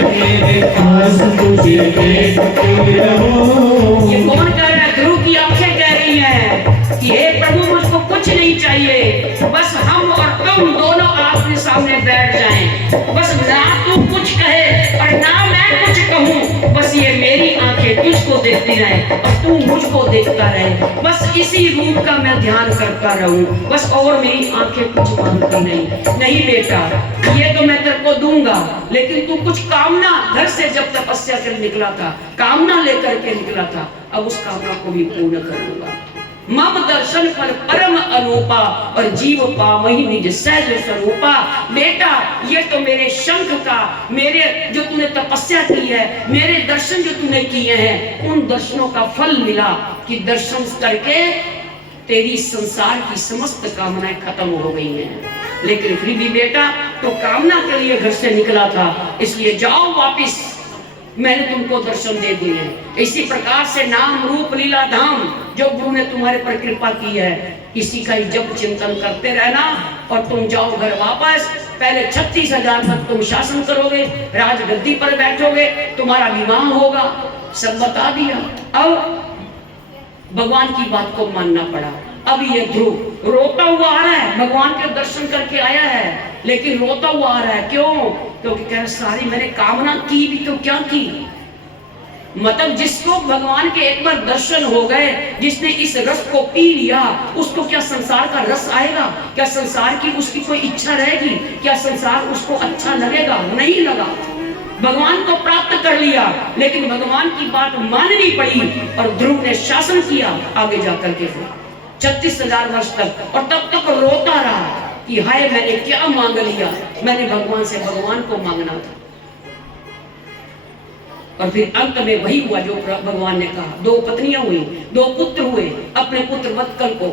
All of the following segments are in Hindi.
मेरे पास तुझे देखती रहूं। ये कौन कह रहा है? ध्रुव की आंखें कह रही हैं कि हे प्रभु मुझको कुछ नहीं चाहिए, बस हम और तुम दोनों आपके सामने बैठ जाएं। बस ना तू कुछ कहे और ना मैं कुछ कहूं, बस ये मेरी आंखें तुझको देखती रहे और तू मुझको देखता रहे। बस इसी रूप का मैं ध्यान करता रहूं, बस और मेरी आंखें कुछ मांगती नहीं। नहीं बेटा, ये तो मैं तेरे को दूंगा, लेकिन तू कुछ कामना, घर से जब तपस्या कर निकला था कामना लेकर के निकला था, अब उस कामना को भी पूर्ण करूंगा। मम दर्शन फल परम अनूपा और जीव पावहि निज सहज स्वरूपा। बेटा, ये तो मेरे शंख का, मेरे जो तूने तपस्या की है, मेरे दर्शन जो तूने किए हैं, उन दर्शनों का फल मिला कि दर्शन करके तेरी संसार की समस्त कामनाएं खत्म हो गई हैं। लेकिन फिर भी बेटा, तो कामना के लिए घर से निकला था, इसलिए जाओ वापिस, मैंने तुमको दर्शन दे दिए। इसी प्रकार से नाम रूप लीला धाम जो गुरु ने तुम्हारे पर कृपा की है, इसी का ही जप चिंतन करते रहना और तुम जाओ घर वापस। पहले 36,000 तक तुम शासन करोगे, राजगद्दी पर बैठोगे, तुम्हारा विवाह होगा, सब बता दिया। अब भगवान की बात को मानना पड़ा। अब ये ध्रुव रोता हुआ आ रहा है, भगवान के दर्शन करके आया है, लेकिन रोता हुआ आ रहा है। क्यों? क्योंकि कह सारी मैंने कामना की भी तो क्या की। मतलब जिसको भगवान के एक बार दर्शन हो गए, जिसने इस रस को पी लिया, उसको क्या संसार का रस आएगा? क्या संसार की उसकी कोई इच्छा रहेगी? क्या संसार उसको अच्छा लगेगा? नहीं लगा। भगवान को प्राप्त कर लिया, लेकिन भगवान की बात माननी पड़ी और ध्रुव ने शासन किया आगे जाकर के 36,000 वर्ष तक। और तब तक रोता रहा कि हाय मैंने क्या मांग लिया, मैंने भगवान से भगवान को मांगना था। और फिर अंत में वही हुआ जो भगवान ने कहा। 2 पत्नियां हुई, 2 पुत्र हुए। अपने पुत्र वत्कल को,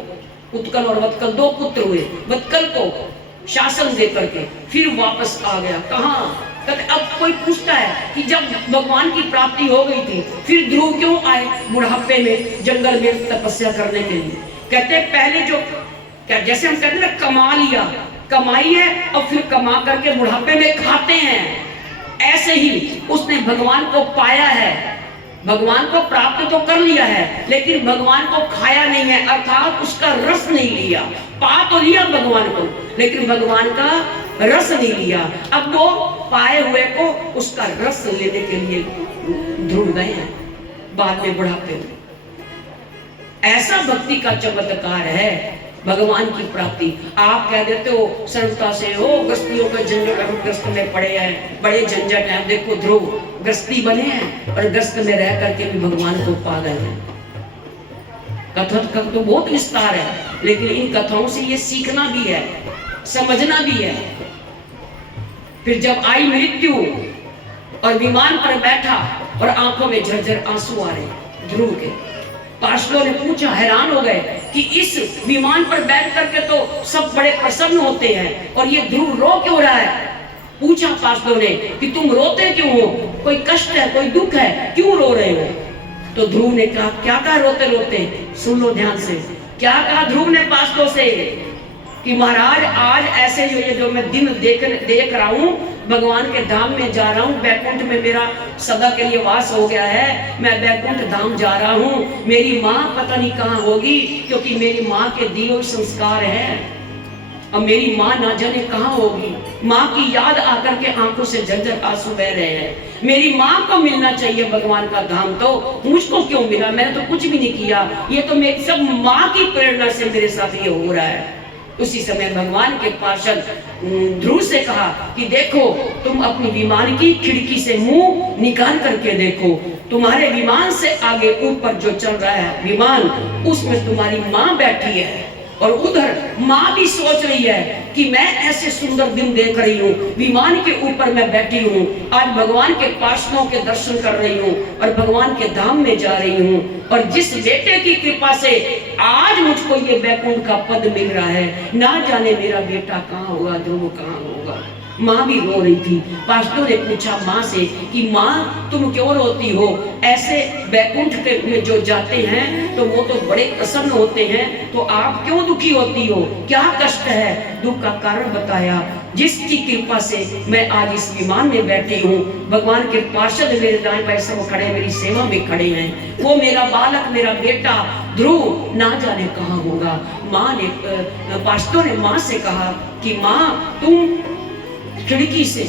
उत्कल और वत्कल 2 पुत्र हुए। वत्कल को शासन दे करके फिर वापस आ गया। कहाँ? अब कोई पूछता है कि जब भगवान की प्राप्ति हो गई थी, फिर ध्रुव क्यों आए बुढ़ापे में जंगल में तपस्या करने के लिए? कहते पहले जो क्या, जैसे हम कहते हैं ना, कमा लिया, कमाई है और फिर कमा करके बुढ़ापे में खाते हैं, ऐसे ही उसने भगवान को पाया है, भगवान को प्राप्त तो कर लिया है, लेकिन भगवान को खाया नहीं है, अर्थात उसका रस नहीं लिया। पा तो लिया भगवान को, लेकिन भगवान का रस नहीं लिया। अब वो पाए हुए को उसका रस लेने के लिए ध्रुव गए हैं बाद में बुढ़ापे में। ऐसा भक्ति का चमत्कार है भगवान की प्राप्ति। आप कह देते हो सरलता से, हो गृहस्थियों के झंझट ग्रस्त में पड़े हैं, बड़े झंझट हैं। देखो ध्रुव गृहस्थी बने हैं और ग्रस्त में रह करके भी भगवान को पा गए हैं। कथा तो बहुत विस्तार है, लेकिन इन कथाओं से ये सीखना भी है, समझना भी है। फिर जब आई मृत्यु और विमान पर बैठा और आंखों में झरझर आंसू आ रहे ध्रुव के, पार्षदों ने पूछा, हैरान हो गए कि इस विमान पर बैठ करके तो सब बड़े प्रसन्न होते हैं और ये ध्रुव रो क्यों रहा है? पूछा पार्षदों ने कि तुम रोते क्यों हो, कोई कष्ट है, कोई दुख है, क्यों रो रहे हो? तो ध्रुव ने कहा, क्या कहा रोते रोते? सुन लो ध्यान से, क्या कहा ध्रुव ने पार्षदों से कि महाराज आज ऐसे जो मैं दिन देख रहा हूँ, भगवान के धाम में जा रहा हूँ, बैकुंठ में मेरा सदा के लिए वास हो गया है, मैं बैकुंठ धाम जा रहा हूँ। मेरी माँ पता नहीं कहाँ होगी, क्योंकि मेरी माँ के दिए हुए संस्कार है, अब मेरी माँ ना जाने कहाँ होगी। माँ की याद आकर के आंखों से झरझर आंसू बह रहे हैं। मेरी माँ को मिलना चाहिए भगवान का धाम, तो मुझको क्यों मिला? मैंने तो कुछ भी नहीं किया, ये तो मेरी सब माँ की प्रेरणा से मेरे साथ ये हो रहा है। उसी समय भगवान के पार्षद ध्रुव से कहा कि देखो, तुम अपनी विमान की खिड़की से मुंह निकाल करके देखो, तुम्हारे विमान से आगे ऊपर जो चल रहा है विमान, उसमें तुम्हारी माँ बैठी है और उधर माँ भी सोच रही है कि मैं ऐसे सुंदर दिन देख रही हूँ, विमान के ऊपर मैं बैठी हूँ, आज भगवान के पार्षदों के दर्शन कर रही हूँ और भगवान के धाम में जा रही हूँ, और जिस बेटे की कृपा से आज मुझको ये बैकुंठ का पद मिल रहा है, ना जाने मेरा बेटा कहाँ होगा, ध्रुव कहाँ होगा। माँ भी रो रही थी। पास्टरों ने पूछा माँ से कि माँ तुम क्यों रोती हो? ऐसे बैकुंठ के में जो जाते हैं तो वो तो बड़े प्रसन्न होते हैं, तो आप क्यों दुखी होती हो? क्या कष्ट है? दुख का कारण बताया। जिसकी कृपा से मैं आज इस विमान में बैठी हूँ, भगवान के पार्षद मेरे दाएं बाएं सब खड़े मेरी सेवा में खड़े हैं। वो मेरा बालक, मेरा बेटा ध्रुव ना जाने कहाँ होगा। माँ ने पास्टरों ने माँ से कहा कि माँ तुम खिड़की से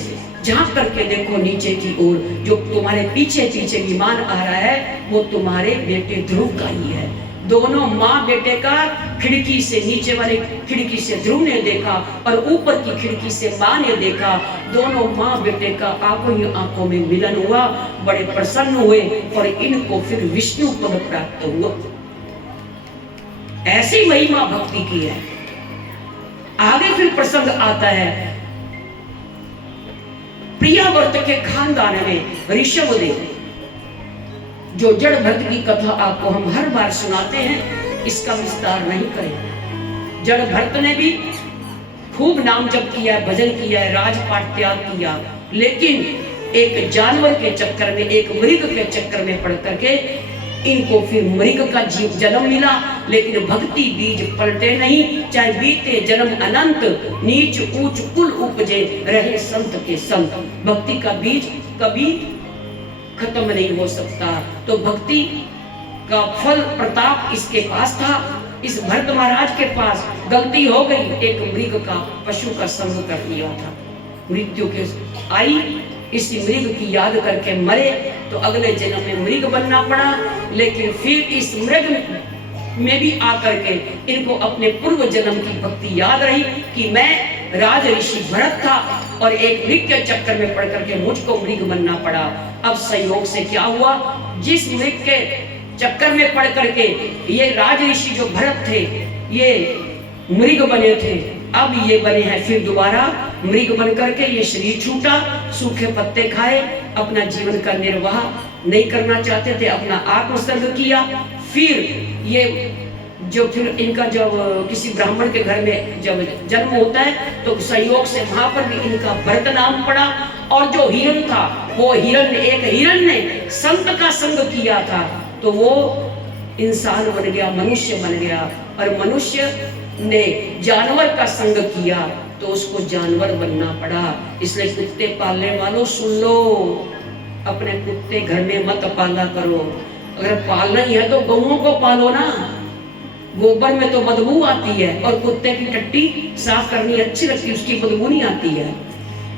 झांक करके देखो नीचे की ओर, जो तुम्हारे पीछे पीछे विमान आ रहा है वो तुम्हारे बेटे ध्रुव का ही है। दोनों माँ बेटे का खिड़की से, नीचे वाली खिड़की से ध्रुव ने देखा और ऊपर की खिड़की से माँ ने देखा। दोनों माँ बेटे का आंखों ही आंखों में मिलन हुआ, बड़े प्रसन्न हुए और इनको फिर विष्णु पद प्राप्त हुआ। ऐसी महिमा भक्ति की है। आगे फिर प्रसंग आता है, प्रियाव्रत के खानदान में ऋषभदेव, जो जड़ भरत की कथा आपको हम हर बार सुनाते हैं, इसका विस्तार नहीं करें। जड़ भरत ने भी खूब नाम जप किया, भजन किया, राजपाट त्याग किया, लेकिन एक जानवर के चक्कर में, एक मृग के चक्कर में पड़ करके इनको फिर मृग का जीव जन्म मिला। लेकिन भक्ति बीज पलटे नहीं, चाहे बीते जन्म अनंत, नीच ऊंच कुल उपजे रहे संत के संत। भक्ति का बीज कभी खत्म नहीं हो सकता। तो भक्ति का फल प्रताप इसके पास था। इस भरत महाराज के पास गलती हो गई, एक मृग का, पशु का संग कर लिया था। मृत्यु के आई, इस मृग की याद करके मरे, तो अगले जन्म में मृग बनना पड़ा। लेकिन फिर इस मृग में भी आकर के इनको अपने पूर्व जन्म की भक्ति याद रही कि मैं राज ऋषि भरत था और एक मृग के चक्कर में पड़ करके मुझको मृग बनना पड़ा। अब संयोग से क्या हुआ, जिस मृग के चक्कर में पड़ करके ये राज ऋषि जो भरत थे ये मृग बने थे, अब ये बने हैं फिर दोबारा मृग बन करके। ये शरीर छूटा, सूखे पत्ते खाए, अपना जीवन का निर्वाह नहीं करना चाहते थे, अपना आत्मसर्ग किया। फिर ये जो फिर इनका जब किसी ब्राह्मण के घर में जब जन्म होता है तो संयोग से वहां पर भी इनका भरत नाम पड़ा। और जो हिरण था, वो एक हिरण ने संत का संग किया था, तो वो इंसान बन गया, मनुष्य बन गया। और मनुष्य ने जानवर का संग किया तो उसको जानवर बनना पड़ा। इसलिए कुत्ते पालने वालों सुन लो, अपने कुत्ते घर में मत पाला करो। अगर पालना ही है तो गौओं को पालो ना। गोबर में तो बदबू आती है और कुत्ते की टट्टी साफ करनी अच्छी लगती है, उसकी बदबू नहीं आती है।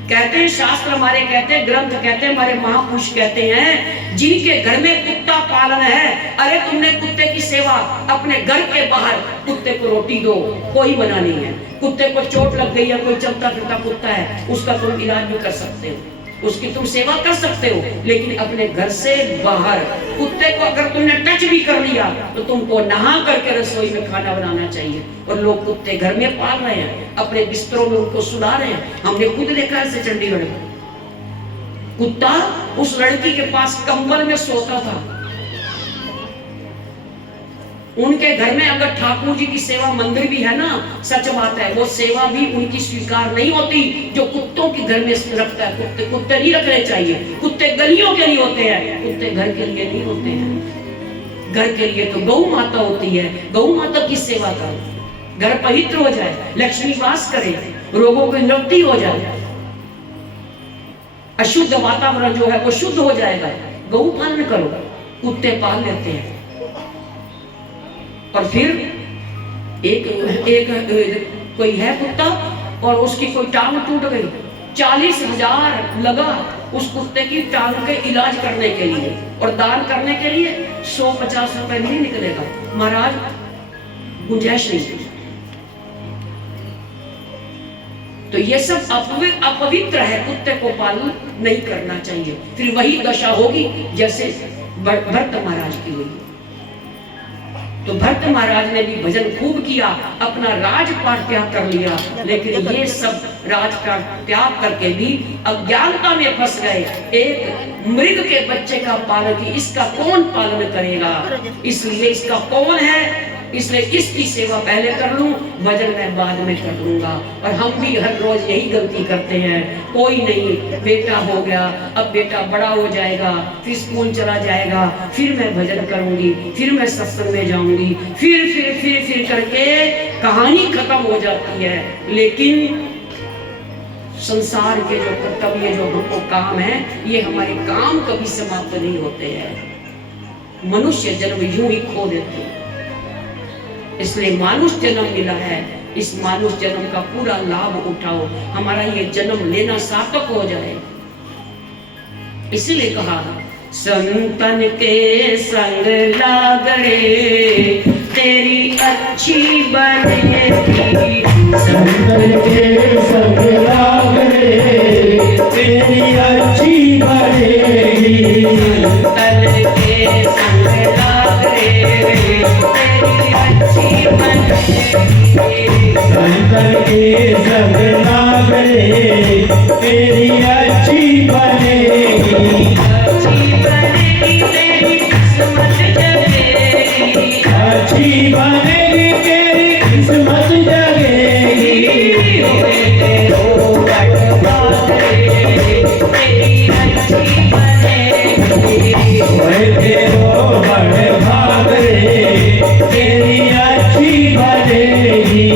कहते हैं शास्त्र हमारे, कहते हैं ग्रंथ, कहते हैं हमारे महापुरुष कहते हैं, जिनके घर में कुत्ता पालन है, अरे तुमने कुत्ते की सेवा, अपने घर के बाहर कुत्ते को रोटी दो, कोई मना नहीं है। कुत्ते को चोट लग गई है, कोई चलता फिरता कुत्ता है, उसका तुम इलाज भी कर सकते हो, उसकी तुम सेवा कर सकते हो। लेकिन अपने घर से बाहर कुत्ते को अगर तुमने टच भी कर लिया तो तुमको नहा करके रसोई में खाना बनाना चाहिए। और लोग कुत्ते घर में पाल रहे हैं, अपने बिस्तरों में उनको सुला रहे हैं। हमने खुद देखा है चंडीगढ़ में, कुत्ता उस लड़की के पास कंबल में सोता था। उनके घर में अगर ठाकुर जी की सेवा, मंदिर भी है ना, सच बात है, वो सेवा भी उनकी स्वीकार नहीं होती जो कुत्तों के घर में रखता है। कुत्ते नहीं रखने चाहिए, कुत्ते गलियों के लिए होते हैं, कुत्ते घर के लिए नहीं होते हैं। घर के लिए तो गौ माता होती है, गौ माता की सेवा करो, घर पवित्र हो जाए, लक्ष्मी वास करे, रोगों की निवृत्ति हो जाए, अशुद्ध वातावरण जो है वो शुद्ध हो जाएगा। गौ पालन करो, कुत्ते पाल लेते हैं। और फिर एक कोई है कुत्ता और उसकी कोई टांग टूट गई, 40,000 लगा उस कुत्ते की टांग के इलाज करने के लिए, और दान करने के लिए 150 रुपए नहीं निकलेगा महाराज, गुंजाइश नहीं। तो ये सब अपवित्र है, कुत्ते को पालन नहीं करना चाहिए। फिर वही दशा होगी जैसे भरत महाराज की हुई। तो भरत महाराज ने भी भजन खूब किया, अपना राजपाट त्याग कर लिया, लेकिन ये सब राजपाट त्याग करके भी अज्ञानता में फंस गए। एक मृग के बच्चे का पालन की, इसका कौन पालन करेगा, इसलिए इसका कौन है इसलिए इसकी सेवा पहले कर लूं, भजन मैं बाद में कर लूंगा। और हम भी हर रोज यही गलती करते हैं। कोई नहीं, बेटा हो गया, अब बेटा बड़ा हो जाएगा, फिर स्कूल चला जाएगा, फिर मैं भजन करूंगी, फिर मैं सत्संग में जाऊंगी, फिर करके कहानी खत्म हो जाती है। लेकिन संसार के जो कर्तव्य, जो हमको काम है, ये हमारे काम कभी समाप्त नहीं होते हैं। मनुष्य जन्म यूं ही खो देते हैं। इसलिए मानुष जन्म मिला है, इस मानुष जन्म का पूरा लाभ उठाओ, हमारा ये जन्म लेना सार्थक हो जाए। इसीलिए कहा, संतन के संग लाग रे तेरी अच्छी बनेगी। संतन के संग लाग रे तेरी अच्छी बनेगी। संतन के संग लाग रे तेरी अच्छी बनेगी। संतन के संग लाग रे तेरी अच्छी बनेगी। अच्छी बनेगी तेरी किस्मत जगेगी। अच्छी बनेगी तेरी किस्मत जगेगी। ओए तेरो बड़ भाग रे तेरी अच्छी बनेगी।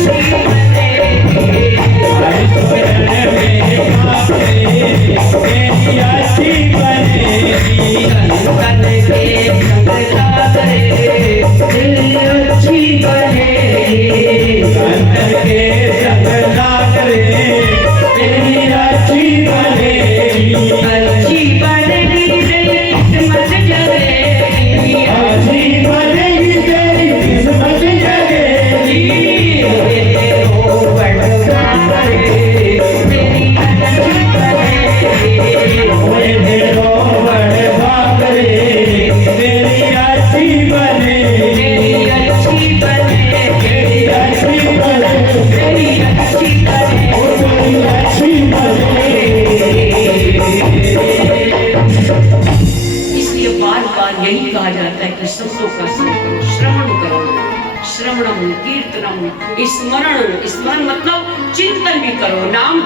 Thank you. यही कहा जाता है कि संतों का संग करो, श्रवण करो, श्रवणम कीर्तनम, स्मरण, स्मरण मतलब चिंतन भी करो, नाम